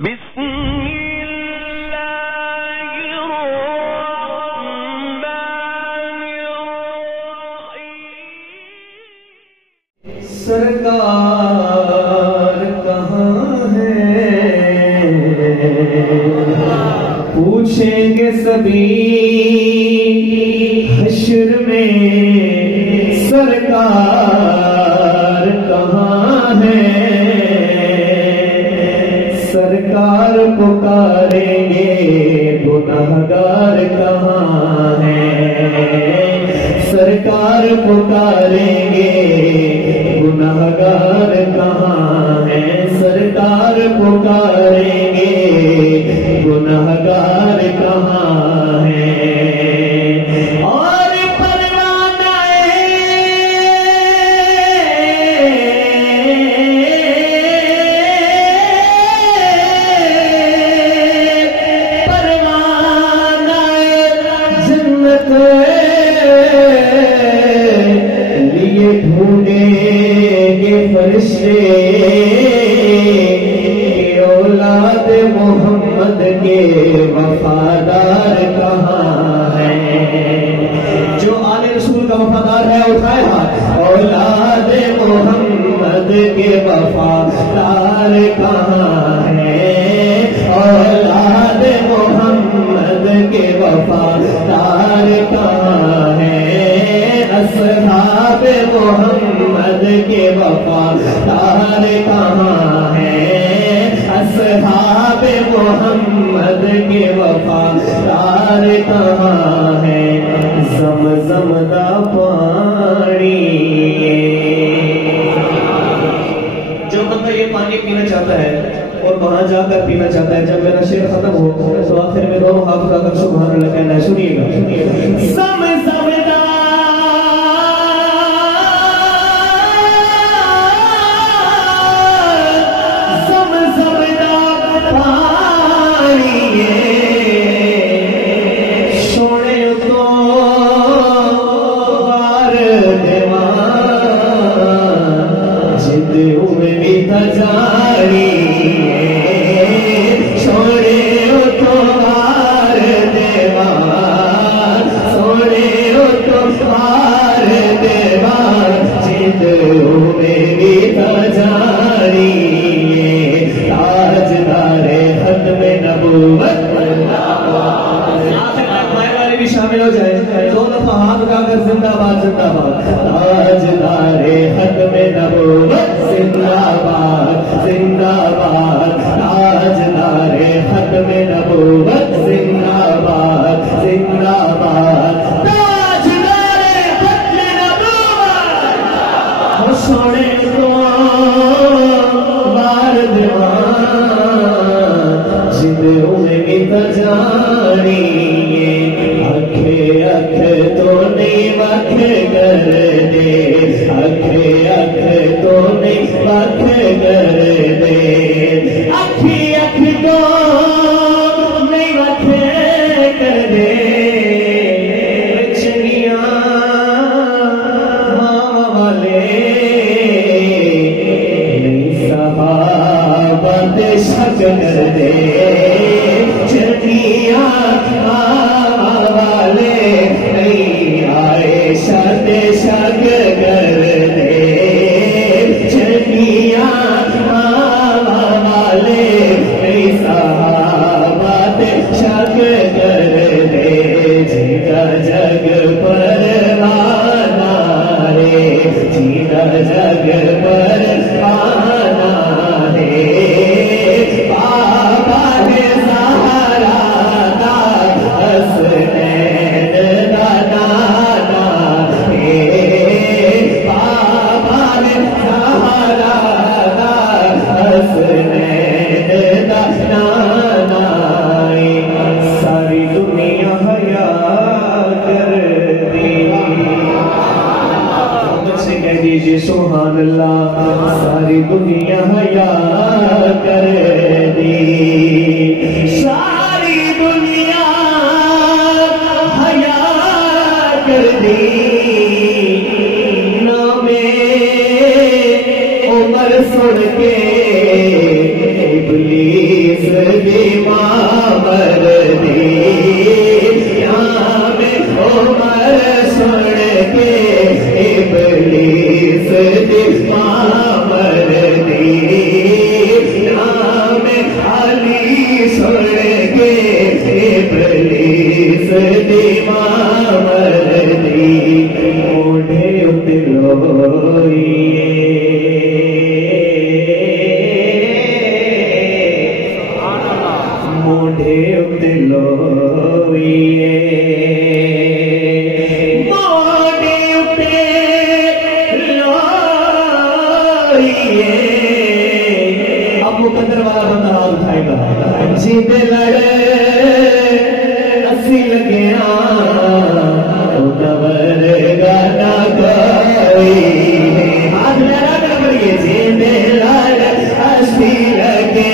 सरकार कहाँ है, पूछेंगे सभी हश्र में। सरकार कहाँ है, सरकार पुकारेंगे गुनहगार कहाँ है। सरकार पुकारेंगे गुनहगार कहाँ है। सरकार पुकारेंगे गुनहगार कहाँ है। और परवानाए जन्नत लिए ढूंढेंगे फरिश्ते औलाद मोहम्मद के वफादार कहाँ है। जो आले रसूल का वफादार है उठाए हाथ। औलाद मोहम्मद के वफादार कहाँ है। औलाद मोहम्मद के वफादार कहाँ है। असहाब मोहम्मद के वफादार कहाँ है। असहाब मोहम्मद के वफादार कहाँ है। ज़म-ज़म दा पानी, जो बंदा ये पानी पीना चाहता है और वहां जाकर पीना चाहता है, जब मेरा शेर खत्म हो तो आखिर में दोनों हाथ उठाकर सुभान अल्लाह कहना है। सुनिएगा, ज़म-ज़म दा शामिल हो जाए। दो दफा हाथ उठाकर जिंदाबाद जिंदाबाद। ताजदारे खत्मे नबूवत जिंदाबाद जिंदाबाद। ताजदारे खत्मे नबूवत जिंदाबाद जिंदाबाद। ताजदारे खत्मे नबूवत हो सोने तो बार दीवान जिद उम्मीद जानी। अखे अखे तो नहीं वख कर दे। अखे अखे तो नहीं वख कर दे। अखी अख तो नहीं वख कर दे। चनिया मावा वाले नहीं सहाबा ते शक कर दे। चनिया वाले नहीं आए शादे शक कर दे। चनिया वाले नहीं सहाबा ते शक कर दे। जीता जग परवाना रे। जीता जग परवाना रे। बाबा है सहारा दा हसनैन दा नाना रे। सदी मामर दी में उमर सुन के इबलीस दी मामर दी में अली सुन के इबलीस दी मामर दी मोढ़े उतलोइए मोढ़े उतलोइए मोढ़े उतलोइए। अब मुकद्दर वाला बंदा हाथ उठाएगा जिद लड़े अस्सी लगे उतवर गाना कोई हाथ लड़ा कर जिद लड़े अस्सी लगे